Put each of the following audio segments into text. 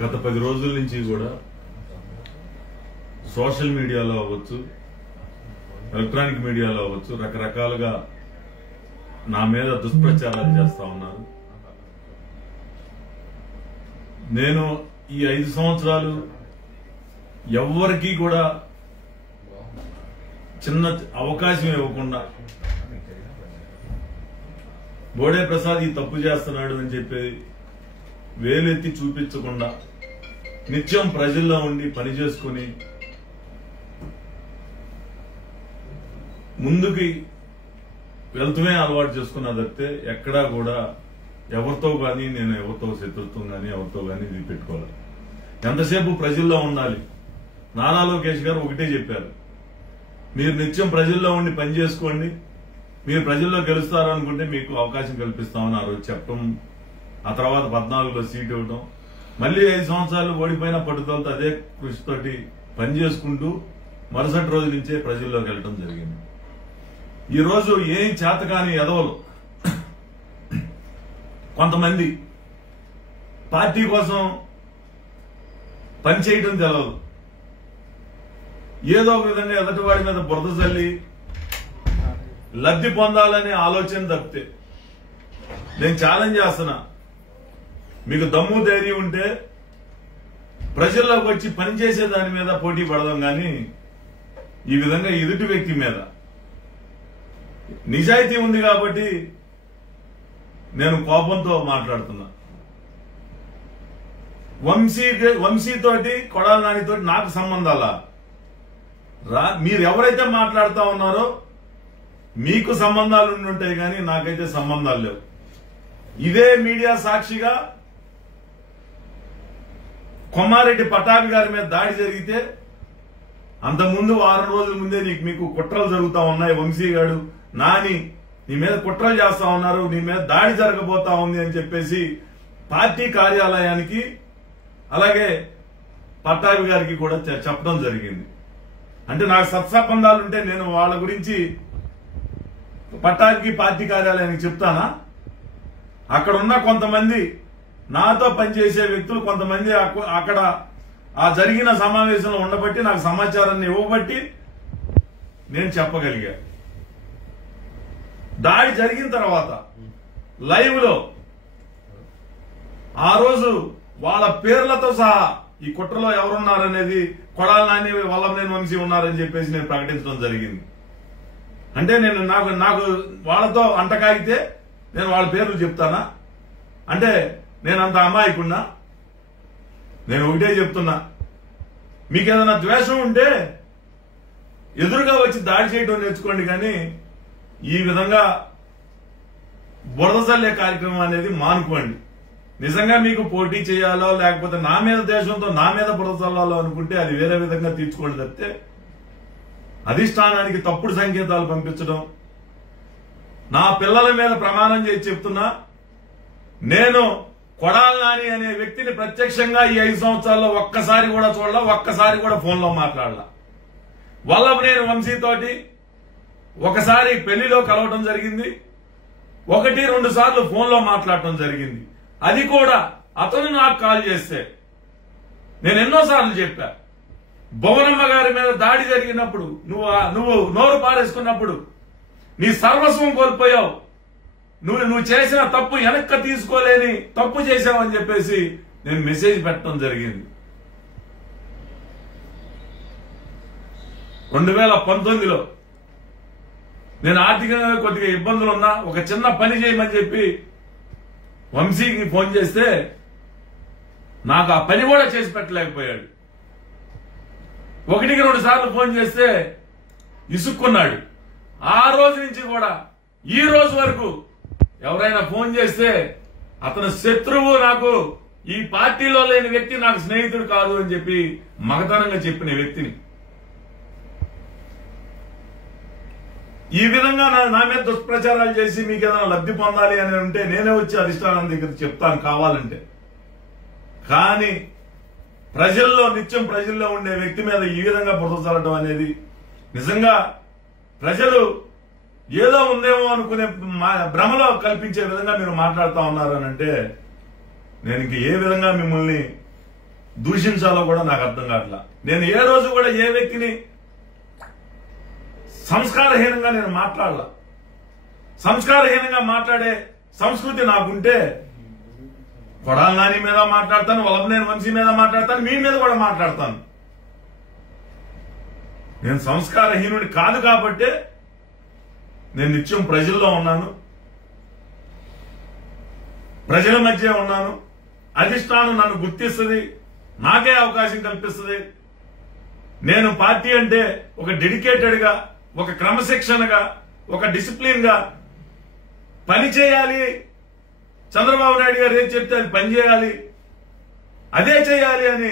గత 10 రోజుల నుంచి కూడా సోషల్ మీడియాలో అవ్వచ్చు, ఎలక్ట్రానిక్ మీడియాలో అవ్వచ్చు, రకరకాలుగా నా మీద దుష్ప్రచారాలు చేస్తా ఉన్నారు. నేను ఈ 5 సంవత్సరాలు ఎవ్వరికీ కూడా చిన్న అవకాశం ఇవ్వకుండా బోడే ప్రసాద్ ఈ తప్పు చేస్తున్నాడు అని చెప్పి వేలెత్తి చూపించకుండా నిత్యం ప్రజల్లో ఉండి పని చేసుకుని ముందుకి వెళ్తూనే అలవాటు చేసుకున్నా తప్పితే ఎక్కడా కూడా ఎవరితో కానీ నేను ఎవరితో శత్రుత్వం కానీ ఎవరితో కానీ ఇది పెట్టుకోవాలి. ఎంతసేపు ప్రజల్లో ఉండాలి. నారా లోకేష్ గారు ఒకటే చెప్పారు, మీరు నిత్యం ప్రజల్లో ఉండి పని చేసుకోండి, మీరు ప్రజల్లో గెలుస్తారు అనుకుంటే మీకు అవకాశం కల్పిస్తామని ఆ రోజు చెప్పడం, ఆ తర్వాత 14లో సీట్ ఇవ్వడం, మళ్ళీ 5 సంవత్సరాలు ఓడిపోయిన పట్టుదలతో అదే కృషితోటి పని చేసుకుంటూ మరుసటి రోజు నుంచే ప్రజల్లోకి వెళ్ళడం జరిగింది. ఈ రోజు ఏం చేతకాని ఎదవలు కొంతమంది పార్టీ కోసం పనిచేయడం తెలవదు, ఏదో ఒక విధంగా ఎదటివాడి మీద బురద చల్లి లబ్ధి పొందాలనే ఆలోచన తప్పితే నేను ఛాలెంజ్ చేస్తున్నా, మీకు దమ్ము ధైర్యం ఉంటే ప్రజల్లోకి వచ్చి పనిచేసే దాని మీద పోటీ పడదాం, కానీ ఈ విధంగా ఎదుటి వ్యక్తి మీద నిజాయితీ ఉంది కాబట్టి నేను కోపంతో మాట్లాడుతున్నా. వంశీతోటి కొడాలి నానితోటి నాకు సంబంధాలా? మీరు ఎవరైతే మాట్లాడుతా ఉన్నారో మీకు సంబంధాలు ఉండుంటాయి, కానీ నాకైతే సంబంధాలు లేవు. ఇదే మీడియా సాక్షిగా కొమ్మారెడ్డి పటాభి గారి మీద దాడి జరిగితే అంతకుముందు 6 రోజుల ముందే మీకు కుట్రలు జరుగుతా ఉన్నాయి, వంశీ గారు నాని నీ మీద కుట్రలు చేస్తా ఉన్నారు, నీ మీద దాడి జరగబోతా ఉంది అని చెప్పేసి పార్టీ కార్యాలయానికి అలాగే పట్టాభి గారికి కూడా చెప్పడం జరిగింది. అంటే నాకు సత్సంబంధాలుంటే నేను వాళ్ళ గురించి పట్టాభికి పార్టీ కార్యాలయానికి చెప్తానా? అక్కడ ఉన్న కొంతమంది నాతో పనిచేసే వ్యక్తులు కొంతమంది అక్కడ ఆ జరిగిన సమావేశంలో ఉండబట్టి నాకు సమాచారాన్ని ఇవ్వబట్టి నేను చెప్పగలిగా. దాడి జరిగిన తర్వాత లైవ్ లో ఆ రోజు వాళ్ళ పేర్లతో సహా ఈ కుట్రలో ఎవరున్నారనేది కొడాలి నాని, వల్లభనేని వంశీ ఉన్నారని చెప్పేసి నేను ప్రకటించడం జరిగింది. అంటే నేను నాకు వాళ్ళతో అంటకాగితే నేను వాళ్ళ పేర్లు చెప్తానా? అంటే నేను అంత అమాయకున్నా? నేను ఒకటే చెప్తున్నా, మీకు ఏదైనా ద్వేషం ఉంటే ఎదురుగా వచ్చి దాడి చేయడం నేర్చుకోండి, కానీ ఈ విధంగా బురద చల్లే కార్యక్రమం అనేది మానుకోండి. నిజంగా మీకు పోటీ చేయాలో లేకపోతే నా మీద దేశంతో నా మీద బురద చల్లాలో అనుకుంటే అది వేరే విధంగా తీర్చుకోండి తప్పితే అధిష్టానానికి తప్పుడు సంకేతాలు పంపించడం. నా పిల్లల మీద ప్రమాణం చేసి చెప్తున్నా, నేను కొడాలి నాని అనే వ్యక్తిని ప్రత్యక్షంగా ఈ 5 సంవత్సరాల్లో ఒక్కసారి కూడా చూడాల, ఒక్కసారి కూడా ఫోన్లో మాట్లాడాల. వల్లభనేని వంశీతోటి ఒకసారి పెళ్లిలో కలవటం జరిగింది, 1-2 సార్లు ఫోన్లో మాట్లాడటం జరిగింది. అది కూడా అతను నాకు కాల్ చేస్తే నేను ఎన్నోసార్లు చెప్పా, భువనమ్మ గారి మీద దాడి జరిగినప్పుడు నువ్వు నోరు పారేసుకున్నప్పుడు నీ సర్వస్వం కోల్పోయావు, నువ్వు చేసిన తప్పు వెనక్కి తీసుకోలేని తప్పు చేశావని చెప్పేసి నేను మెసేజ్ పెట్టడం జరిగింది. 2019లో నేను ఆర్థికంగా కొద్దిగా ఇబ్బందులు ఉన్నా ఒక చిన్న పని చేయమని చెప్పి వంశీకి ఫోన్ చేస్తే నాకు ఆ పని కూడా చేసి పెట్టలేకపోయాడు. 1-2 సార్లు ఫోన్ చేస్తే ఇసుక్కున్నాడు. ఆ రోజు నుంచి కూడా ఈ రోజు వరకు ఎవరైనా ఫోన్ చేస్తే అతను శత్రువు, నాకు ఈ పార్టీలో లేని వ్యక్తి నాకు స్నేహితుడు కాదు అని చెప్పి మగతనంగా చెప్పిన వ్యక్తిని ఈ విధంగా నా మీద దుష్ప్రచారాలు చేసి మీకు ఏదైనా లబ్ధి పొందాలి అని ఉంటే నేనే వచ్చి అధిష్టానం దగ్గర చెప్తాను కావాలంటే. కానీ నిత్యం ప్రజల్లో ఉండే వ్యక్తి మీద ఈ విధంగా బురద చల్లడం అనేది నిజంగా ప్రజలు ఏదో ఉందేమో అనుకునే భ్రమలో కల్పించే విధంగా మీరు మాట్లాడుతూ ఉన్నారు అని అంటే నేను ఇంక ఏ విధంగా మిమ్మల్ని దూషించాలో కూడా నాకు అర్థం కావట్లా. నేను ఏ రోజు కూడా ఏ వ్యక్తిని సంస్కారహీనంగా నేను మాట్లాడలా. సంస్కారహీనంగా మాట్లాడే సంస్కృతి నాకుంటే కొడాల నాని మీద మాట్లాడతాను, వల్లభనేని వంశీ మీద మాట్లాడతాను, మీ మీద కూడా మాట్లాడతాను. నేను సంస్కారహీనుడి కాదు కాబట్టే నేను నిత్యం ప్రజల్లో ఉన్నాను, ప్రజల మధ్య ఉన్నాను. అధిష్టానం నన్ను గుర్తిస్తుంది, నాకే అవకాశం కల్పిస్తుంది. నేను పార్టీ అంటే ఒక డెడికేటెడ్ గా, ఒక క్రమశిక్షణగా, ఒక డిసిప్లిన్ గా పని చేయాలి. చంద్రబాబు నాయుడు గారు ఏం చెప్తే అది పని చేయాలి, అదే చేయాలి అని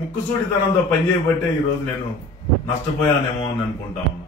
ముక్కుసూడితనంతో పనిచేయబట్టే ఈరోజు నేను నష్టపోయానేమో అని అనుకుంటా ఉన్నా.